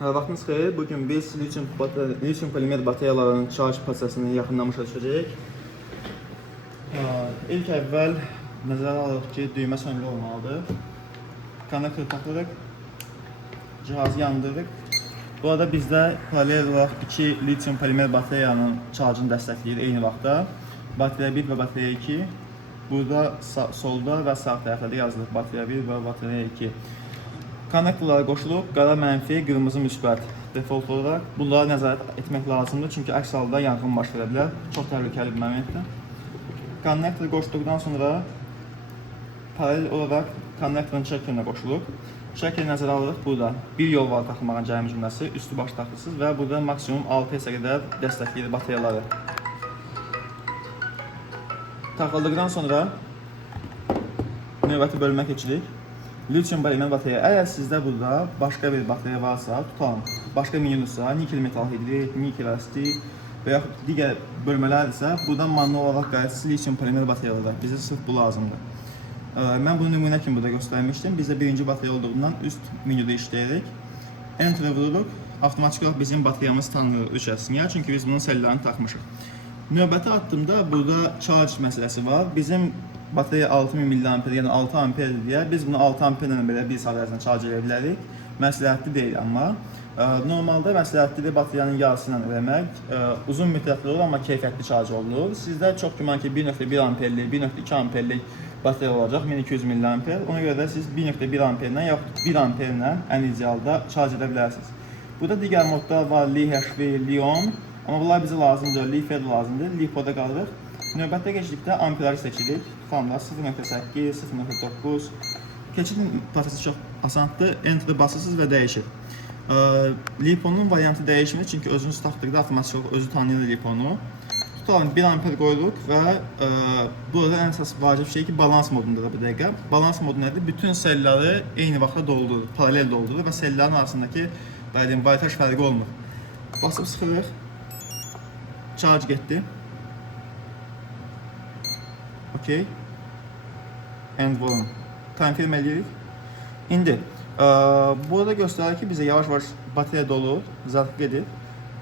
Vaxtınız xeyir. Bugün biz lityum polimer batareyaların şarj prosesini yaxından başa düşəcəyik. İlk əvvəl nəzərə alırıq ki, düymə sönülü olmalıdır. Konnektoru taxırıq, cihazı yandırırıq. Bu arada bizdə paralel olaraq iki lityum polimer batareyanın şarjını dəstəkləyir eyni vaxtda. Batareya 1 və batareya 2. Burada solda və sağ tərəfdə yazılır batareya 1 və batareya 2. Konnektorlara qoşulub, qara mənfi, qırmızı müsbət default olaraq bunlara nəzarət etmək lazımdır. Çünki əks halda yanğın baş verə bilər. Çox təhlükəli bir momentdir. Konnektoru qoşduqdan sonra paralel olaraq konnektorun çekerinə qoşulub. Çekeri nəzərə alırıq. Burada bir yol var taxılmağın cəmi cümləsi, üstü baş taxılsız və burada maksimum 6 S qədər dəstəkləyir batareyaları. Taxıldıqdan sonra növbəti bölümə keçirik. Lityum polimer batareya. Əgər sizdə burada başqa bir batareya varsa, tutalım, başqa minussa, nikel metal hidrit, nikel astik və yaxud digər bölmələrdirsə, buradan manual olaraq qayıtsız lityum polimer batareyalar. Bizə sırf bu lazımdır. Mən bunu nümunə kimi burada göstərmişdim. Bizdə birinci batareya olduğundan üst menüdə işləyirik. Enter vururuq. Avtomatik olaraq bizim batareyamız tanınır 3 əsniyə, çünki biz bunun sellərini taxmışıq. Növbəti addımda burada charge məsələsi var. Bizim batareya 6000 mAh, yəni 6 amperdir deyə biz bunu 6 amperlə belə 1 saat ərzində şarj edə bilərik. Məsləhətli deyil amma. Normalda məsləhətlidir batareyanın yarısını vermək. Uzun müddətli olur amma keyfiyyətli şarj olunur. Sizdə çox güman ki 1.1 amperlik, 1.2 amperlik batareya olacaq, 1200 mAh. Ona görə də siz 1.1 amperlə yaxud 1 amperlə ən idealda şarj edə bilərsiniz. Burada digər modlar var, Li-HV, Li-On. Amma bunlar bizə lazımdır, Li-Fed lazımdır. Li-Pod'a qalırıq. Növbətdə keçdikdə amperajı seçirik. Tutamda 0.8, 0.9. Keçidin prosesi çox asandır. Enter'ı basırsınız və dəyişir. Li-Pod'un variantı dəyişmir, çünki özünüz taxdıqda avtomatik olaraq özü tanıyır Li-Pod'u. Tutalım 1 amper qoyuruq və burada ən əsas vacib şey ki, balans modundadır bu dəqiqə. Balans modu nədir? Bütün selləri eyni vaxtda doldurur, paralel doldurur və sellərin arasındakı voltaj fərqi olmur. Basıb sıxırıq. Charge getdi. OK. End volume. Konfirm edirik. İndi burada göstərir ki, bizə yavaş-yavaş batareya dolu, zərf gedir.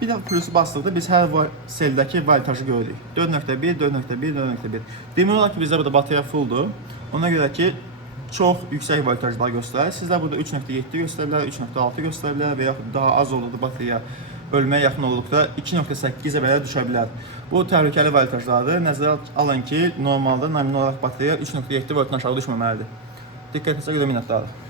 Bir də plusu basdıqda biz hər seldəki voltajı görürük. 4.1, 4.1, 4.1. Demək olar ki, bizdə burada batareya fulldur. Ona görə ki, çox yüksək voltajlar göstərir. Sizlər burada 3.7 göstərə bilər, 3.6 göstərə bilər və yaxud daha az olduqda batareya ölməyə yaxın olduqda 2.8-ə belə düşə bilər. Bu təhlükəli voltajlardır. Nəzərə alın ki, normalda nominal olaraq batareya 3.7 voltdan aşağı düşməməlidir. Diqqətinizə görə minnətdarıq.